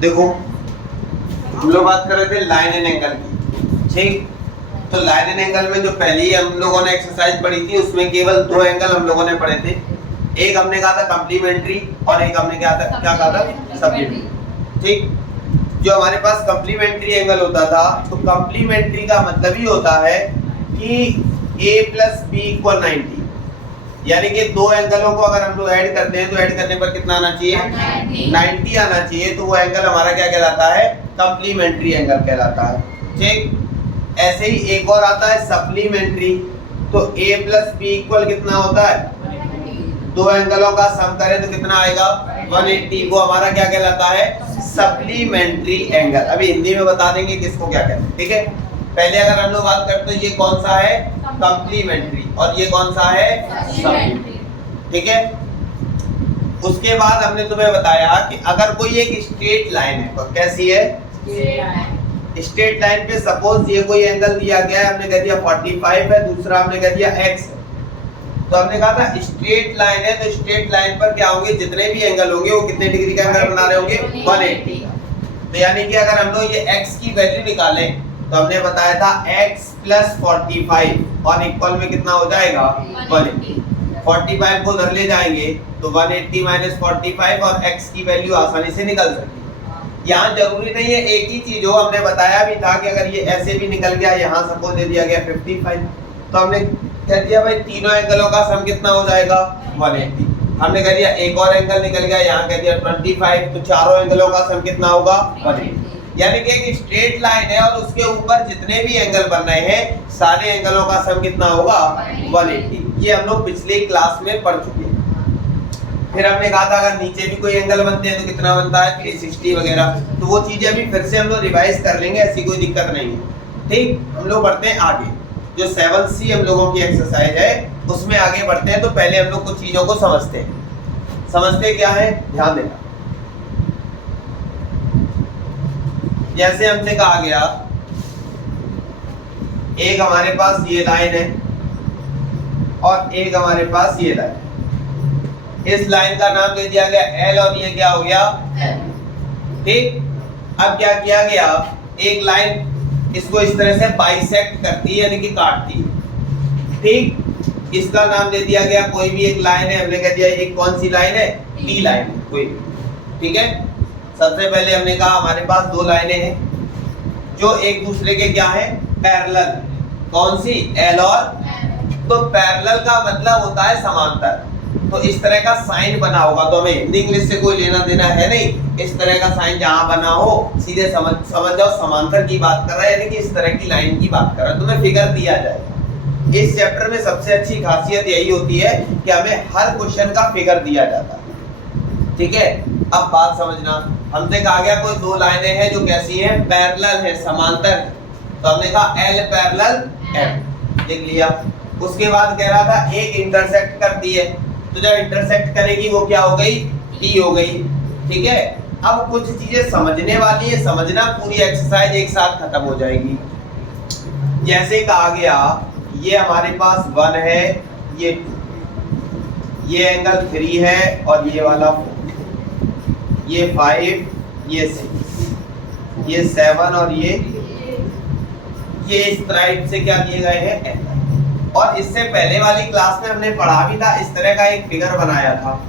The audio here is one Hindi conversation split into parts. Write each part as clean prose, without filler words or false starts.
देखो हम लोग बात कर रहे थे लाइन एंड एंगल की, ठीक। तो लाइन एंड एंगल में जो पहली हम लोगों ने एक्सरसाइज पढ़ी थी उसमें केवल दो एंगल हम लोगों ने पढ़े थे। एक हमने कहा था कॉम्प्लीमेंट्री और एक हमने क्या कहा था सप्लीमेंट्री, ठीक। जो हमारे पास कॉम्प्लीमेंट्री एंगल होता था, तो कॉम्प्लीमेंट्री का मतलब ही होता है कि a प्लस बी इक्वल 90, यानी कि दो एंगलों को अगर हम लोग ऐड करते हैं तो ऐड करने पर कितना आना चाहिए, 90 आना चाहिए। तो वो एंगल हमारा क्या कहलाता है, कॉम्प्लीमेंट्री एंगल कहलाता है, ठीक। ऐसे ही एक और आता है सप्लीमेंट्री, तो a प्लस बी इक्वल कितना होता है, दो एंगलों का सम करें तो कितना आएगा 180, वो हमारा क्या कहलाता है, सप्लीमेंट्री एंगल। अभी हिंदी में बता देंगे किसको क्या कहते हैं, ठीक है। पहले अगर हम लोग बात करते हैं, ये कौन सा है, कॉम्प्लीमेंट्री, और ये कौन सा है, सप्लीमेंट्री, ठीक है। उसके बाद हमने तुम्हें बताया कि अगर कोई एक स्ट्रेट लाइन है, तो कैसी है, स्ट्रेट लाइन पे सपोज ये कोई एंगल दिया गया है, हमने कह दिया 45 है, दूसरा हमने कह दिया x है। तो हमने कहा था स्ट्रेट लाइन है, तो स्ट्रेट लाइन पर क्या होंगे, जितने भी एंगल होंगे वो कितने डिग्री का एंगल बना रहे होंगे, 180 का। तो यानी कि अगर हम लोग ये x की वैल्यू निकालें तो हमने बताया था x प्लस 45 और इक्वल में कितना हो जाएगा 180। 45 को उधर ले जाएंगे तो 180 माइनस 45 और x की वैल्यू आसानी से निकल सकती है। यहाँ जरूरी नहीं है एक ही चीज हो, हमने बताया भी था कि अगर ये ऐसे भी निकल गया, यहाँ सपोज दे दिया गया 55, तो हमने कह दिया भाई तीनों एंगलों का सम कितना हो जाएगा 180। हमने कह दिया एक और एंगल निकल गया, यहाँ कह दिया 25, तो चारों एंगलों का सम कितना होगा 180। यानी कि एक स्ट्रेट लाइन है और उसके ऊपर जितने भी एंगल बन रहे हैं सारे एंगलों का सम कितना होगा 180। ये हम लोग पिछले क्लास में पढ़ चुके हैं। फिर हमने कहा था अगर नीचे भी कोई एंगल बनते हैं तो कितना बनता है 360 वगैरह, तो वो चीजें अभी फिर से हम लोग रिवाइज कर लेंगे, ऐसी कोई दिक्कत नहीं है, ठीक। हम लोग बढ़ते हैं आगे, जो 7C हम लोगों की एक्सरसाइज है उसमें आगे बढ़ते हैं। तो पहले हम लोग कुछ चीजों को समझते हैं। समझते क्या है, ध्यान देना। जैसे हमसे कहा गया एक हमारे पास ये लाइन है और एक हमारे पास ये लाइन, इस लाइन का नाम दे दिया गया L और ये क्या हो गया, ठीक। अब क्या किया गया, एक लाइन इसको इस तरह से बाइसेक्ट करती है, यानी कि काटती है, ठीक। इसका नाम दे दिया गया, कोई भी एक लाइन है, हमने कह दिया ये कौन सी लाइन है, T लाइन, कोई, ठीक है। सबसे पहले हमने कहा हमारे पास दो लाइनें हैं जो एक दूसरे के क्या है, पैरेलल, कौन सी, L और, तो पैरेलल का मतलब होता है समांतर। तो इस तरह का साइन बना होगा, तो हमें हिंदी इंग्लिश से कोई लेना देना है नहीं, इस तरह का साइन जहां बना हो सीधे समझ जाओ समांतर की बात कर रहा है, यानी कि इस तरह की लाइन की बात कर रहा है, तुम्हें फिगर दिया जाएगा। इस चैप्टर में सबसे अच्छी खासियत यही होती है कि हमें हर क्वेश्चन का फिगर दिया जाता है, ठीक है। अब बात समझना, हमसे कहा गया कोई दो लाइनें हैं जो कैसी हैं, पैरेलल है, समांतर है, तो हमने कहा L पैरेलल M, लिख लिया। उसके बाद कह रहा था एक इंटरसेक्ट करती है, तो जब इंटरसेक्ट करेगी वो क्या हो गई, T हो गई, ठीक है। अब कुछ चीजें समझने वाली है, समझना, पूरी एक्सरसाइज एक साथ खत्म हो जाएगी। जैसे कहा गया ये हमारे पास 1 है, ये एंगल 3 है और ये वाला 4, ये 5, ये 6, ये 7 और ये इस टाइप से क्या दिए गए हैं एंगल। और इससे पहले वाली क्लास में हमने पढ़ा भी था, इस तरह का एक फिगर बनाया था।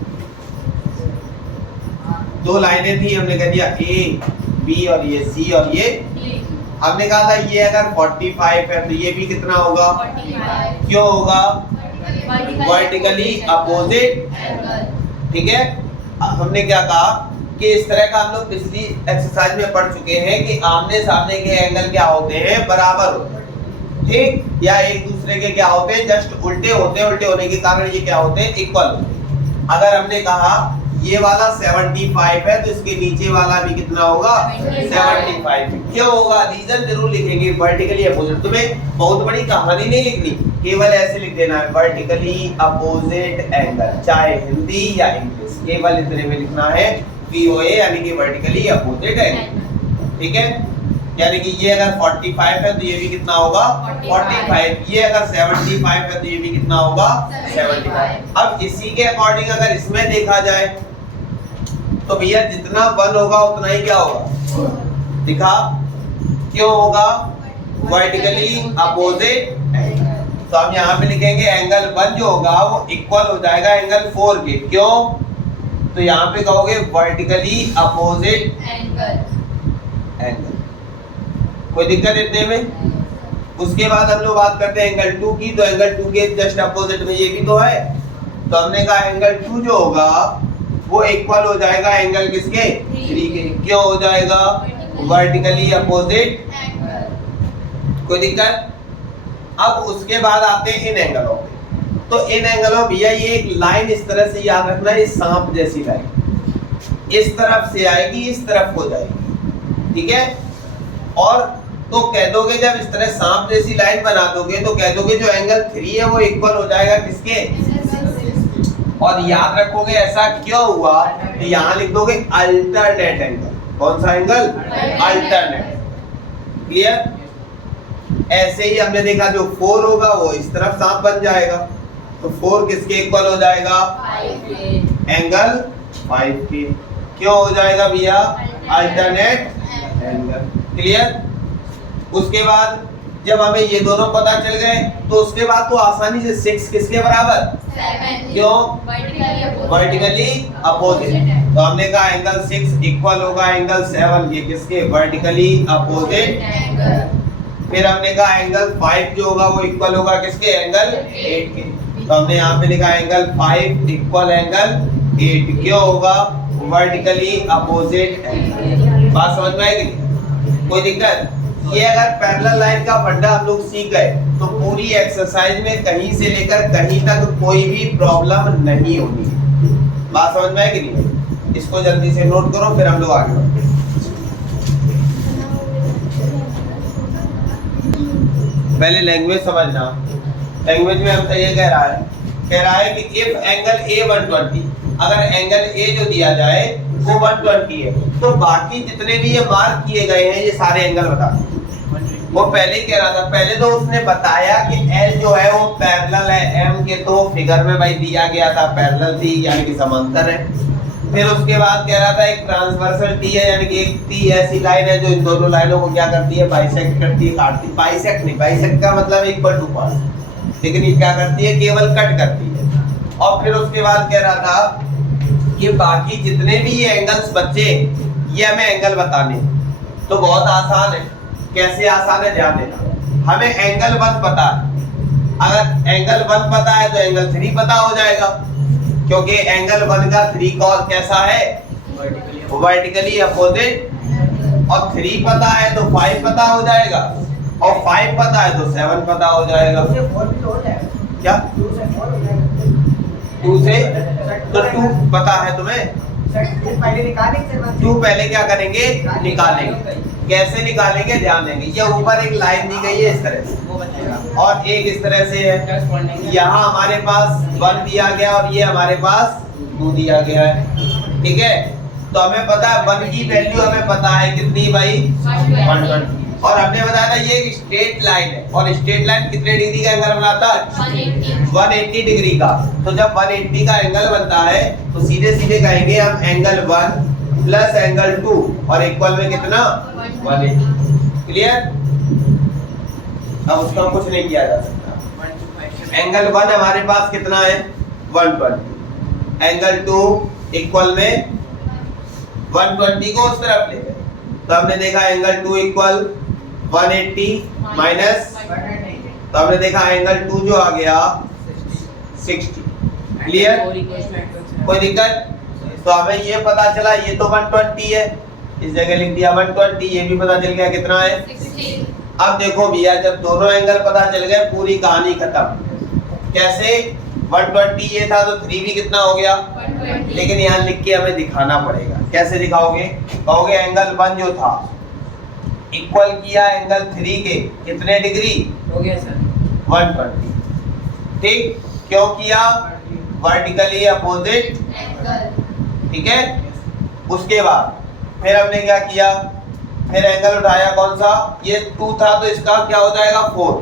दो लाइनें थी, हमने कह दिया A, B और ये C और ये, हमने कहा था ये अगर 45 है तो ये भी कितना होगा, 45। क्यों होगा, वर्टिकली अपोजिट, ठीक है। हमने क्या कहा कि इस तरह का हम लोग पिछली एक्सरसाइज में पढ़ चुके हैं कि आमने सामने के एंगल क्या होते हैं, बराबर होते हैं, ठीक, या एक दूसरे के क्या होते हैं, जस्ट उल्टे होते हैं, उल्टे होने के कारण ये क्या होते हैं, इक्वल होते हैं। अगर हमने कहा ये वाला 75 है तो इसके नीचे वाला भी कितना होगा, 75। क्यों होगा, रीजन जरूर लिखेंगे, वर्टिकली अपोजिट। तुम्हें बहुत बड़ी कहानी नहीं लिखनी, केवल ऐसे लिख देना है, वर्टिकली अपोजिट एंगल, चाहे हिंदी या इंग्लिश, केवल इतने में लिखना है VOA, यानी कि वर्टिकली अपोजिट एंगल, ठीक है। यानी कि ये अगर 45 है तो ये भी कितना होगा 45, ये अगर 75 है तो ये भी कितना होगा 75। अब इसी के अकॉर्डिंग अगर इसमें देखा जाए तो भैया जितना 1 होगा उतना ही क्या होगा, दिखा, क्यों होगा, वर्टिकली अपोजिट। तो हम यहाँ पे लिखेंगे एंगल 1 जो होगा वो इक्वल हो जाएगा एंगल 4 के, क्यों, तो यहाँ पे कहोगे वर्टिकली अपोजिट एंगल। कोई दिक्कत इतने में। उसके बाद हम लोग बात करते हैं एंगल 2 की, तो एंगल 2 के जस्ट अपोजिट में ये भी तो है, तो हमने कहा एंगल 2 जो होगा वो इक्वल हो जाएगा एंगल किसके, 3 के, क्यों हो जाएगा, वर्टिकली अपोजिट। कोई दिक्कत। अब उसके बाद आते हैं इन एंगलों पे, तो इन एंगलों भैया ये एक लाइन इस तरह से याद रखना है, सांप जैसी लाइन इस तरफ से आएगी इस तरफ हो जाएगी, ठीक है। और तो कह दोगे जब इस तरह सांप जैसी लाइन बना दोगे तो कह दोगे जो एंगल 3 है वो इक्वल हो जाएगा किसके, और याद रखोगे ऐसा क्यों हुआ, तो यहाँ लिख दोगे अल्टरनेट एंगल। कौन सा एंगल, अल्टरनेट। क्लियर। ऐसे ही हमने देखा जो 4 होगा वो इस तरफ सांप बन जाएगा, तो 4 किसके इक्वल हो जाएगा, एंगल 5 के, क्यों हो जाएगा भैया, अल्टरनेट एंगल। क्लियर। उसके बाद जब हमें ये दोनों पता चल गए तो उसके बाद तो आसानी से 6 किसके बराबर, 7, क्यों, वर्टिकली अपोजिट। तो हमने कहा एंगल 6 इक्वल होगा एंगल 7 ये किसके, वर्टिकली अपोजिट। फिर हमने कहा एंगल 5 जो होगा वो इक्वल होगा किसके, एंगल 8 के, तो हमने यहाँ पे लिखा एंगल 5 इक्वल एंगल 8, क्यों होगा, वर्टिकली अपोजिट एंगल। बात समझ में आएगी। कोई दिक्कत। ये अगर पैरेलल लाइन का फंडा हम लोग सीख गए तो पूरी एक्सरसाइज में कहीं से लेकर कहीं तक कोई भी प्रॉब्लम नहीं होगी। बात समझ में आएगी नहीं, इसको जल्दी से नोट करो फिर हम लोग आगे बढ़ते हैं। पहले लैंग्वेज समझना। लैंग्वेज में हमसे ये कह रहा है कि इफ एंगल ए 120, अगर एंगल ए जो दिया जाए वो 120 है तो बाकी जितने भी ये मार्क किए गए हैं ये सारे एंगल बता। वो पहले ही कह रहा था, पहले तो उसने बताया कि एल जो है वो पैरेलल है एम के, तो फिगर में भाई दिया गया था पैरेलल थी यानी कि समांतर है। फिर उसके बाद कह रहा था एक ट्रांसवर्सल टी है यानी कि एक टी ऐसी लाइन है जो इन दोनों लाइनों को क्या करती है, बाइसेक्ट करती है, काटती है। बाइसेक्ट नहीं, बाइसेक्ट का मतलब इक्वल टू पार्ट्स, लेकिन ये क्या करती है, केवल कट करती है। और फिर उसके बाद कह रहा था कि बाकी जितने भी ये एंगल्स बचे ये हमें एंगल बताने, तो बहुत आसान है। कैसे आसान है ध्यान देना। हमें एंगल 1 पता है, अगर एंगल 1 पता है तो एंगल 3 पता हो जाएगा, क्योंकि एंगल 1 का 3 कॉस कैसा है, वर्टिकली अपोजिट। और 3 पता है तो 5 पता हो जाएगा, और 5 पता है तो 7 पता हो जाएगा। क्या 2 से तो 2 पता है तुम्हें, 2 पहले क्या करेंगे, निकालेंगे। कैसे निकालेंगे ध्यान देंगे। ये ऊपर एक लाइन दी गई है इस तरह से और एक इस तरह से है। यहाँ हमारे पास 1 दिया गया और ये हमारे पास 2 दिया गया है, ठीक है। तो हमें पता है 1 की वैल्यू हमें पता है कितनी भाई, 120। और हमने बताया था ये एक स्ट्रेट लाइन है और स्ट्रेट लाइन कितने डिग्री का एंगल बनाता है, 180 डिग्री का। तो जब 180 का एंगल बनता है तो सीधे सीधे कहेंगे हम एंगल 1 प्लस एंगल 2 और इक्वल में कितना, 180। क्लियर। अब उसका कुछ नहीं किया जा सकता। एंगल 1 हमारे पास कितना है, 120। एंगल 2 इक्वल में 120 को उस तरफ ले गए, तो हमने देखा एंगल 2 इक्वल 180 माइनस, तो हमने देखा एंगल 2 जो आ गया 60। क्लियर। कोई दिक्कत। तो हमें ये पता चला ये तो 120 है, इस जगह लिख दिया 120, ये भी पता चल गया कितना है 60। अब देखो भैया जब दोनों एंगल पता चल गए पूरी कहानी खत्म। कैसे, 120 ये था तो 3 भी कितना हो गया, 120। लेकिन यहाँ लिख के हमें दिखाना पड़ेगा। कैसे दिखाओगे, कहोगे एंगल 1 जो था इक्वल किया एंगल 3 के कितने डिग्री हो गया सर, 120। ठीक, क्यों किया, वर्टिकली अपोजिट एंगल, ठीक है। उसके बाद फिर हमने क्या किया, फिर एंगल उठाया कौन सा, ये 2 था तो इसका क्या हो जाएगा 4,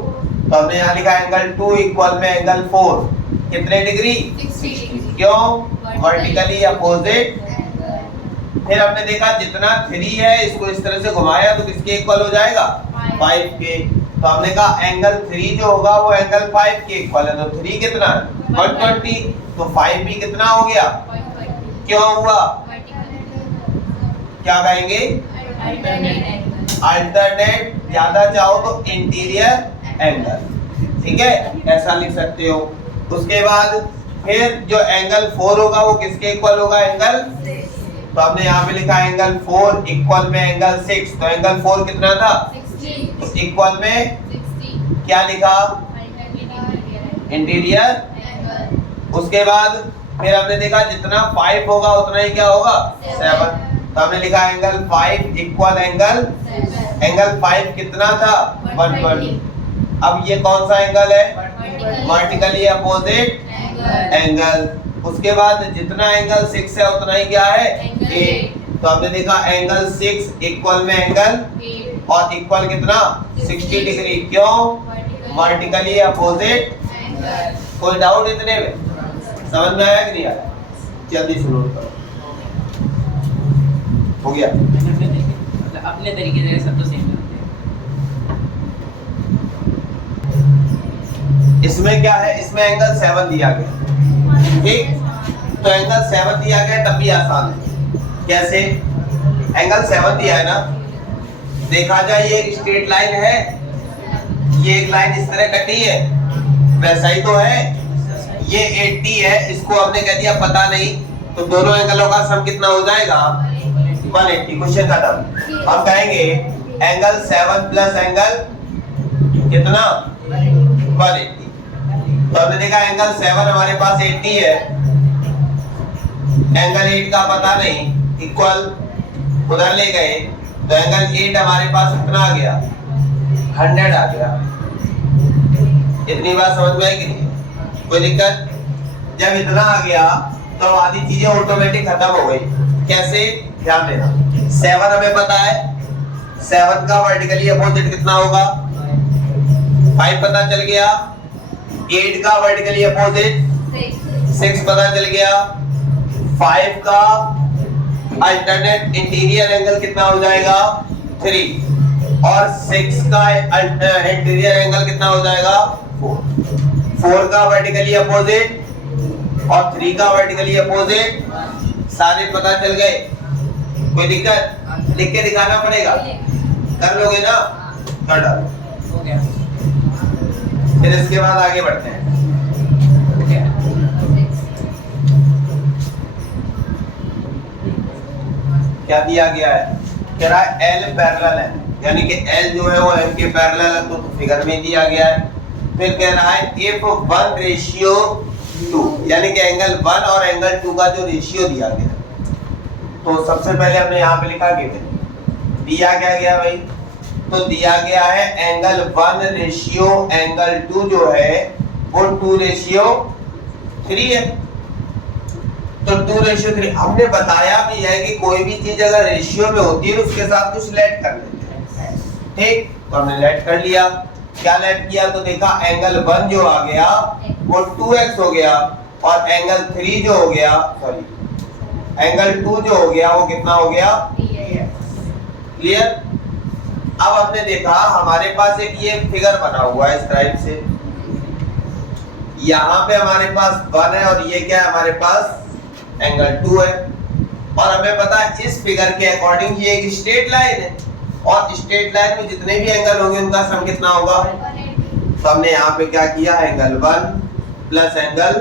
तो हमने यहाँ लिखा एंगल 2 इक्वल में एंगल 4 कितने डिग्री, 60 डिग्री। क्यों, वर्टिकली अपोजिट फिर हमने देखा जितना 3 है इसको इस तरह से घुमाया तो किसके इक्वल हो जाएगा 5 के। तो हमने कहा एंगल 3 जो होगा वो एंगल 5 के इक्वल है। तो 3 कितना है 120, तो 5 भी कितना हो गया, क्यों हुआ, क्या कहेंगे, अल्टरनेट, ज्यादा चाहो तो इंटीरियर एंगल, ठीक है, ऐसा लिख सकते हो। उसके बाद फिर जो एंगल 4 होगा वो किसके इक्वल होगा, एंगल, तो हमने यहाँ पे लिखा एंगल 4 इक्वल में एंगल 6, तो एंगल 4 कितना था, तो इक्वल में क्या लिखा, इंटीरियर। उसके बाद फिर हमने देखा जितना 5 होगा उतना ही क्या होगा 7, तो हमने लिखा एंगल 5 इक्वल एंगल 5 कितना था 120। अब ये कौन सा एंगल है, वर्टिकली अपोजिट एंगल। उसके बाद जितना एंगल 6 है उतना ही क्या है 8, तो हमने देखा एंगल 6 इक्वल में एंगल, और इक्वल कितना 60 डिग्री, क्यों, वर्टिकली अपोजिट। कोई डाउट इतने में, समझ में आया कि नहीं आया, जल्दी सुनो करो, हो गया, अपने तरीके से सब तो सेम करते हैं। इसमें क्या है, इसमें एंगल 7 दिया गया, ठीक, तो एंगल 7 दिया गया तब भी आसान है, कैसे, एंगल 7 दिया है ना, देखा जाए ये एक स्ट्रेट लाइन है, ये एक लाइन इस तरह कटी है, वैसा ही तो है, ये 80 है, इसको हमने कह दिया पता नहीं, तो दोनों एंगलों का सम कितना हो जाएगा 180, क्वेश्चन खत्म। हम कहेंगे एंगल 7 प्लस एंगल कितना 180, तो हमने देखा एंगल 7 हमारे पास 80 है, एंगल 8 का पता नहीं, इक्वल उधर ले गए, तो एंगल 8 हमारे पास कितना आ गया 100 आ गया। इतनी बात समझ में आई कि नहीं, कोई दिक्कत, जब इतना आ गया तो आधी चीजें ऑटोमेटिक खत्म हो गई, कैसे, ध्यान देना, 7 हमें पता है, 7 का वर्टिकली अपोजिट कितना होगा 5 पता चल गया, 8 का वर्टिकली अपोजिट 6 पता चल गया, 5 का अल्टरनेट इंटीरियर एंगल कितना हो जाएगा 3, और 6 का इंटीरियर एंगल कितना हो जाएगा 4 का वर्टिकली अपोजिट और 3 का वर्टिकली अपोजिट, सारे पता चल गए, कोई दिक्कत, लिख के दिखाना पड़ेगा, कर लोगे ना, कर डालो, हो गया। फिर इसके बाद आगे बढ़ते हैं। क्या दिया गया है, कह रहा है L पैरेलल है, यानी कि L जो है वो M के पैरेलल है, तो फिगर में दिया गया है। फिर कह रहा है if 1:2, यानी कि एंगल 1 और एंगल 2 का जो रेशियो दिया गया, तो सबसे पहले हमने यहाँ पे लिखा गिवन, दिया क्या गया भाई, तो दिया गया है एंगल 1:, एंगल 2 जो है वो 2:3 है, तो 2:3। हमने बताया भी है कि कोई भी चीज अगर रेशियो में होती है तो उसके साथ कुछ लेट कर लेते हैं, ठीक, तो हमने लेट कर लिया, क्या लेट किया, तो देखा एंगल 1 जो आ गया वो 2x हो गया, और एंगल 3 जो हो गया, सॉरी एंगल 2 जो हो गया वो कितना हो गया, क्लियर। अब हमने देखा हमारे पास एक ये फिगर बना हुआ है इस टाइप से, यहाँ पे हमारे पास 1 है और ये क्या है हमारे पास एंगल 2 है, और हमें पता है इस फिगर के अकॉर्डिंग ये एक स्ट्रेट लाइन है, और स्ट्रेट लाइन में जितने भी एंगल होंगे उनका सम कितना होगा, तो हमने यहाँ पे क्या किया, एंगल 1 प्लस एंगल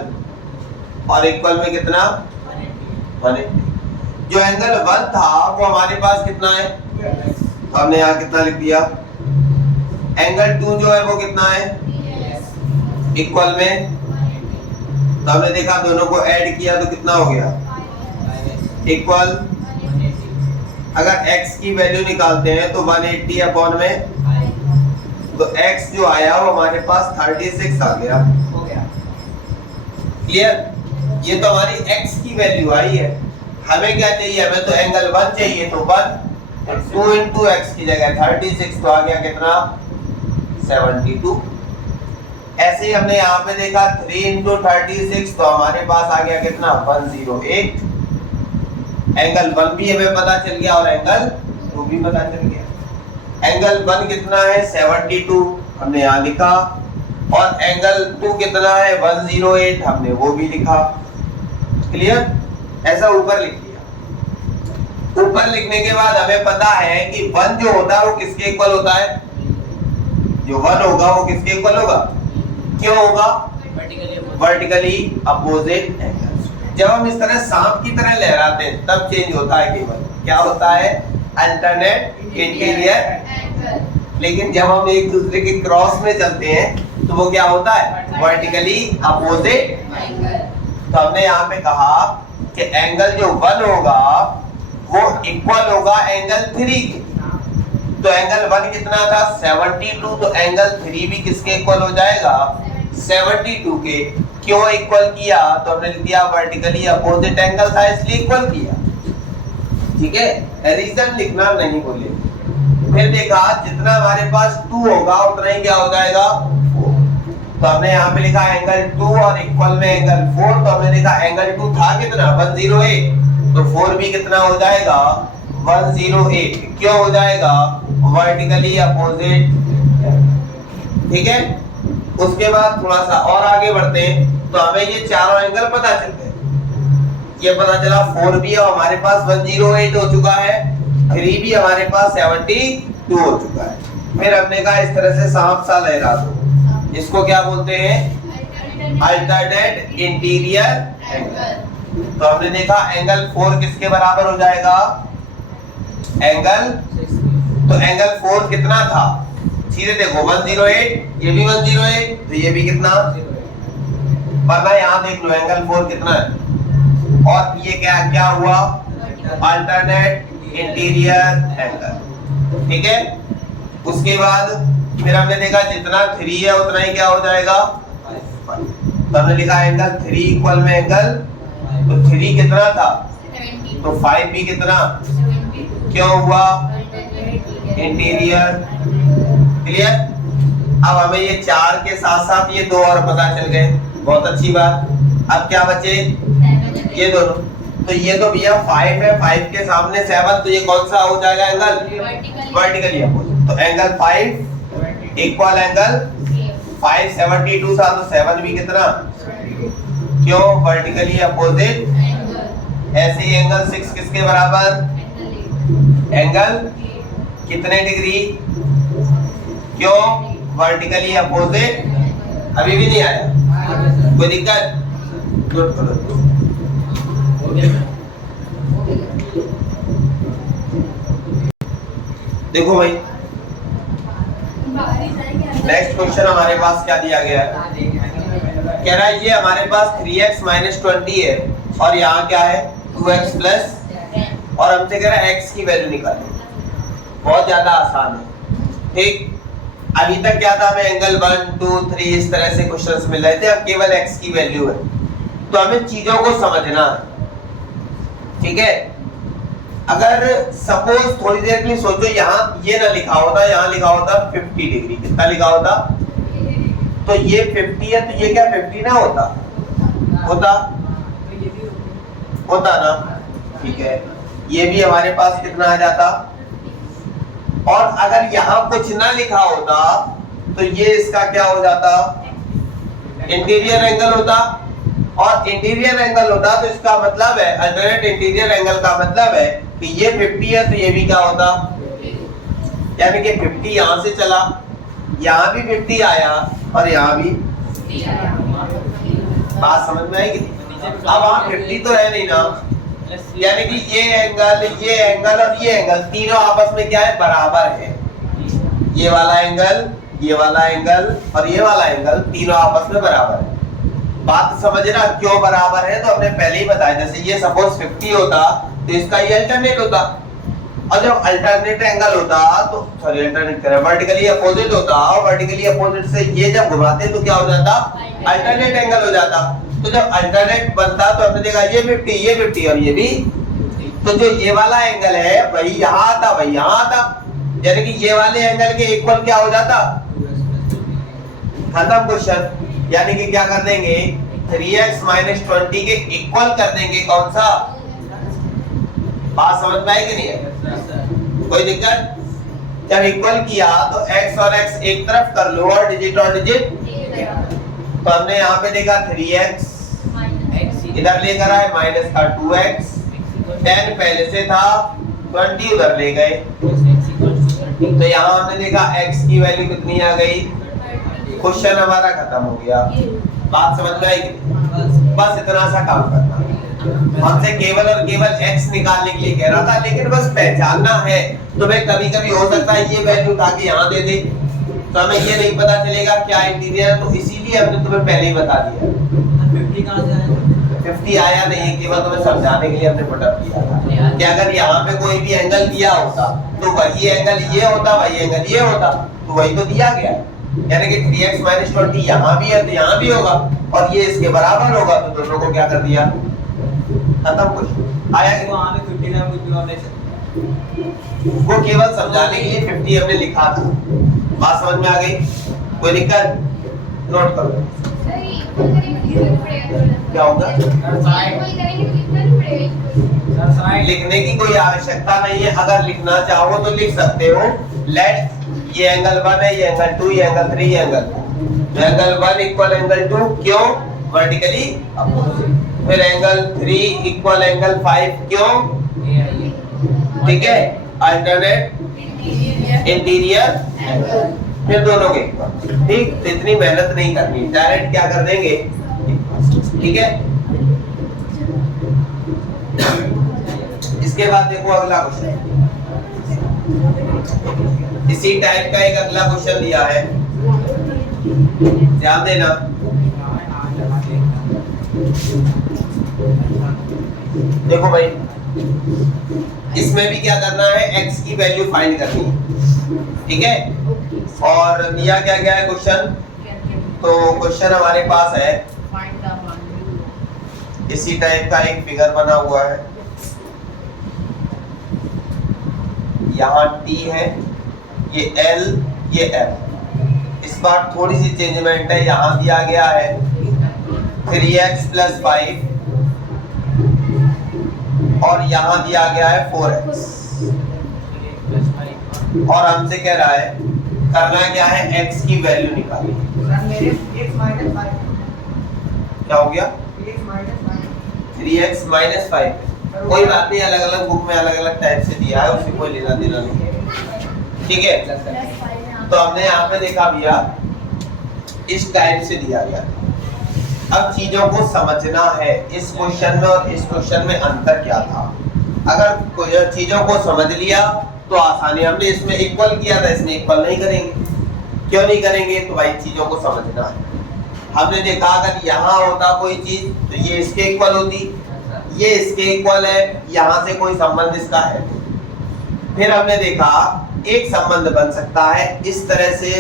और इक्वल में कितना 180। जो एंगल 1 था वो हमारे पास कितना है, तो हमने यहाँ कितना लिख दिया, एंगल 2 जो है वो कितना है इक्वल में, तो हमने देखा दोनों को ऐड किया तो कितना हो गया इक्वल। अगर x की वैल्यू निकालते हैं तो 180 अपॉन में, तो x जो आया वो हमारे पास 36 आ गया, हो गया, क्लियर। ये तो हमारी x की वैल्यू आई है, हमें क्या चाहिए, हमें तो एंगल 1 चाहिए, तो 1, 2 into x की जगह 36, तो आ गया कितना 72। ऐसे ही हमने यहाँ पे देखा 3 into 36, तो हमारे पास आ गया कितना 108, एंगल 1 भी हमें पता चल गया और एंगल 2 भी पता चल गया। एंगल 1 कितना है 72 हमने यहाँ लिखा, और एंगल 2 कितना है 108 हमने वो भी लिखा। क्लियर? ऐसा ऊपर लिख दिया। ऊपर लिखने के बाद हमें पता है कि 1 जो होता है वो किसके इक्वल होता है, जो 1 होगा वो किसके इक्वल होगा, क्यों होगा, वर्टिकली अपोजिट एंगल। जब हम इस तरह सांप की तरह लहराते हैं तब चेंज होता है, केवल क्या होता है, अल्टरनेट इंटीरियर। लेकिन जब हम एक दूसरे के क्रॉस में चलते हैं तो वो क्या होता है, वर्टिकली अपोजिट। तो हमने यहाँ पे कहा कि एंगल जो 1 होगा वो इक्वल होगा एंगल 3 के। तो एंगल 1 कितना था 72, तो एंगल 3 भी किसके इक्वल हो जाएगा, 72 के। क्यों इक्वल किया, तो हमने लिख दिया वर्टिकली अपोजिट एंगल था इसलिए इक्वल किया। ठीक है, रीजन लिखना नहीं बोले। फिर देखा जितना हमारे पास 2 होगा उतना ही क्या हो जाएगा 4। तो हमने यहाँ पे लिखा एंगल 2 और इक्वल में एंगल 4। तो हमने लिखा एंगल 2 था कितना 108, तो 4 भी कितना हो जाएगा 108। क्यों हो जाएगा, वर्टिकली अपोजिट। ठीक है, उसके बाद थोड़ा सा और आगे बढ़ते हैं तो हमें ये चारों एंगल पता चल गए। ये पता चला 4 भी हमारे पास 108 हो चुका है, 3 भी हमारे पास 72 हो चुका है। फिर हमने कहा इस तरह से सांप सा लहरा दो, इसको क्या बोलते हैं, अल्टरनेट इंटीरियर एंगल। तो हमने देखा एंगल 4 किसके बराबर हो जाएगा, एंगल, तो एंगल 4 कितना था, सीधे देखो 108, ये भी 108, तो ये भी कितना, वरना यहाँ देख लो एंगल 4 कितना है, और ये क्या क्या हुआ, अल्टरनेट इंटीरियर एंगल। ठीक है, उसके बाद फिर हमने देखा जितना 3 है उतना ही क्या हो जाएगा, तो हमने लिखा एंगल 3 इक्वल में एंगल, तो 3 कितना था, तो 5 भी कितना, क्यों हुआ, इंटीरियर। क्लियर? अब हमें ये 4 के साथ साथ ये 2 और पता चल गए, बहुत अच्छी बात। अब क्या बचे, ये दोनों। तो ये तो भैया 5 है, 5 के सामने 7, तो ये कौन सा हो जाएगा एंगल, वर्टिकली अपोजिट। तो एंगल 5 इक्वल एंगल 5, 72 था तो 7 भी कितना, क्यों, वर्टिकली अपोजिट। ऐसे ही एंगल 6 किसके बराबर, एंगल कितने डिग्री, क्यों, वर्टिकली अपोजिट। अभी भी नहीं आया, कोई दिक्कत, गुड गुड। देखो भाई नेक्स्ट क्वेश्चन हमारे पास क्या दिया गया है, कह रहा है ये हमारे पास 3x - 20 है और यहाँ क्या है 2x प्लस, और हमसे कह रहा है x की वैल्यू निकालनी। बहुत ज्यादा आसान है। ठीक, अभी तक क्या था, हमें एंगल 1, 2, 3 इस तरह से क्वेश्चंस मिल रहे थे, अब केवल x की वैल्यू है। तो हमें चीजों को समझना है। ठीक है, अगर सपोज थोड़ी देर के लिए सोचो, यहाँ ये ना लिखा होता, यहाँ लिखा होता 50 डिग्री, कितना लिखा होता, तो ये 50 है, तो ये क्या 50 ना होता, होता ना। ठीक है, ये भी हमारे पास कितना आ जाता, और अगर यहाँ कुछ ना लिखा होता तो ये इसका क्या हो जाता, इंटीरियर एंगल होता, और इंटीरियर एंगल होता तो इसका मतलब है, अल्टरनेट इंटीरियर एंगल का मतलब है कि ये 50 है तो ये भी क्या होता, यानी कि 50 यहाँ से चला, यहाँ भी 50 आया और यहाँ भी। बात समझ में आएगी? अब वहाँ 50 तो है नहीं ना, यानी कि ये एंगल और ये एंगल तीनों आपस में क्या है, बराबर है। ये वाला एंगल, ये वाला एंगल और ये वाला एंगल तीनों आपस में बराबर है। बात समझना क्यों बराबर है, तो हमने पहले ही बताया, जैसे ये सपोज 50 होता तो इसका ये अल्टरनेट होता, और जब अल्टरनेट एंगल होता तो सॉरी अल्टरनेट करें वर्टिकली अपोजिट होता, और वर्टिकली अपोजिट से ये जब घुमाते तो क्या हो जाता, अल्टरनेट एंगल हो जाता। तो जब अल्टरनेट बनता तो हमने देखा ये 50 और ये भी, तो जो ये वाला एंगल है वही यहाँ आता, वही यहाँ आता, यानी कि ये वाले एंगल के इक्वल क्या हो जाता, खत्म क्वेश्चन। यानी कि क्या कर देंगे, 3x - 20 के इक्वल कर देंगे कौन सा, बात समझ में आई कि नहीं है? कोई दिक्कत? जब इक्वल किया तो x और x एक तरफ कर लो और डिजिट तो हमने यहाँ पे देखा 3x इधर लेकर आए माइनस का 2x 10 पहले से था 20 उधर ले गए तो यहाँ हमने देखा x की वैल्यू कितनी आ गई, क्वेश्चन हमारा खत्म हो गया। बात समझ में आई? बस इतना सा काम करना, हमसे केवल और केवल x निकालने के लिए कह रहा था, लेकिन बस पहचानना है। तो मैं कभी कभी हो सकता है ये वैल्यू उठा के यहाँ दे दे तो हमें ये नहीं पता चलेगा क्या इंटीरियर है, तो इसीलिए हमने तुम्हें पहले ही बता दिया। 50 कहाँ से आया? 50 आया नहीं, केवल तुम्हें समझाने के लिए हमने पुटअप किया था कि अगर यहाँ पे कोई भी एंगल दिया होता तो वही एंगल ये होता, वही एंगल ये होता, तो वही तो दिया गया है। यानी कि 3x - 20 यहाँ भी है तो यहाँ भी होगा और ये इसके बराबर होगा, तो दोनों को क्या कर दिया, खत्म। कुछ आया कि वहाँ पे 50 ना कुछ भी और ले सकते। वो केवल समझाने के लिए 50 हमने लिखा था। बात समझ में आ गई? कोई दिक्कत? नोट करो क्या होगा। लिखने की कोई आवश्यकता नहीं है, अगर लिखना चाहो तो लिख सकते हो। लेट ये एंगल 1 है, ये एंगल 2, ये एंगल 3, ये एंगल 1 इक्वल एंगल 2 क्यों, वर्टिकली अपोजिट। फिर एंगल 3 इक्वल एंगल 5 क्यों, ठीक है, अल्टरनेट इंटीरियर फिर दोनों के ठीक। तो इतनी मेहनत नहीं करनी, डायरेक्ट क्या कर देंगे, ठीक है। इसके बाद देखो अगला क्वेश्चन, इसी टाइप का एक अगला क्वेश्चन दिया है, ध्यान देना। देखो भाई इसमें भी क्या करना है, x की वैल्यू फाइंड करनी है, ठीक है। और दिया क्या क्या है क्वेश्चन, तो क्वेश्चन हमारे पास है इसी टाइप का एक फिगर बना हुआ है, यहाँ t है, ये l, ये f। इस बार थोड़ी सी चेंजमेंट है, यहाँ दिया गया है 3x + 5 और यहाँ दिया गया है 4x और हमसे कह रहा है करना क्या है, x की वैल्यू निकालनी। क्या हो गया, 3x - 5। कोई बात नहीं, अलग अलग बुक में अलग अलग टाइप से दिया है, उससे कोई लेना देना नहीं, ठीक है। तो हमने यहाँ पे देखा भैया इस टाइप से दिया गया। अब चीजों को समझना है, इस क्वेश्चन में और इस क्वेश्चन में अंतर क्या था। अगर चीजों को समझ लिया तो आसानी, हमने इसमें इक्वल किया था, इसमें इक्वल नहीं करेंगे। क्यों नहीं करेंगे, तो भाई चीजों को समझना है। हमने देखा अगर यहाँ होता कोई चीज तो ये इसके इक्वल होती, ये इसके इक्वल है, यहाँ से कोई संबंध इसका है। फिर हमने देखा एक संबंध बन सकता है इस तरह से,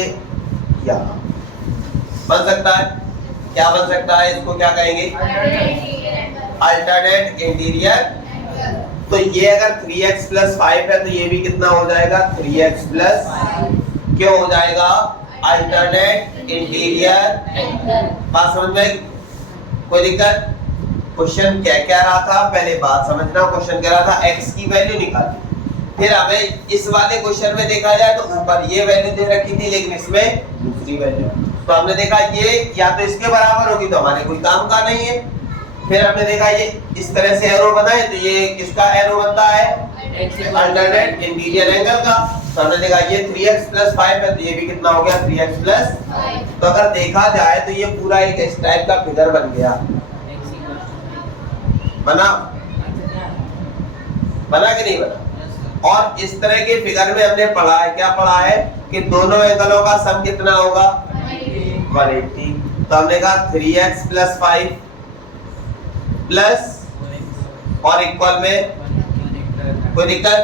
यहाँ बन सकता है। क्या बन सकता है, इसको क्या कहेंगे, अल्टरनेट इंटीरियर। तो ये अगर 3x + 5 है तो ये भी कितना हो जाएगा, 3x + क्यों हो जाएगा, अल्टरनेट इंटीरियर। बात समझ में, कोई दिक्कत? क्वेश्चन क्या कह रहा था, पहले बात समझना। क्वेश्चन कह रहा था x की वैल्यू निकालनी। फिर हमें इस वाले क्वेश्चन में देखा जाए तो ऊपर ये वैल्यू दे रखी थी, लेकिन इसमें दूसरी वैल्यू। तो हमने देखा ये या तो इसके बराबर होगी तो हमारे कोई काम का नहीं है। फिर हमने देखा ये इस तरह से एरो बना है तो ये किसका एरो बनता है, अल्टरनेट इंटीरियर एंगल का। तो हमने देखा ये 3x + 5 है तो ये भी कितना हो गया, 3x + 5। तो अगर देखा जाए तो ये पूरा एक इस टाइप का फिगर बन गया। बना कि नहीं बना? और इस तरह के फिगर में हमने पढ़ा है, क्या पढ़ा है कि दोनों एंगलों का सम कितना होगा, 180। तो हमने कहा 3x + 5 प्लस और इक्वल में, कोई दिक्कत?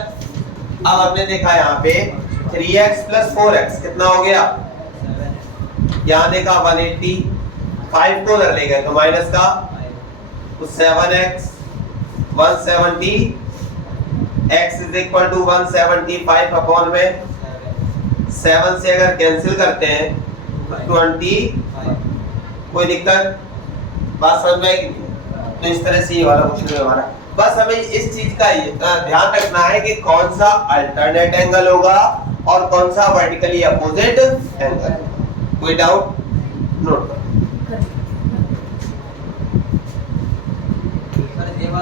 अब हमने देखा यहाँ पे 3x + 4x कितना हो गया, यहाँ देखा 180, 5 को उधर ले गए तो माइनस का, तो 7x 170, x = 175 अपॉन में 7 से अगर कैंसिल करते हैं 20। कोई दिक्कत? बात समझ में आई? तो इस तरह से ये वाला क्वेश्चन हमारा बस हमें इस चीज का ध्यान रखना है कि कौन सा अल्टरनेट एंगल होगा और कौन सा वर्टिकली अपोजिट एंगल। कोई डाउट? नोट करो।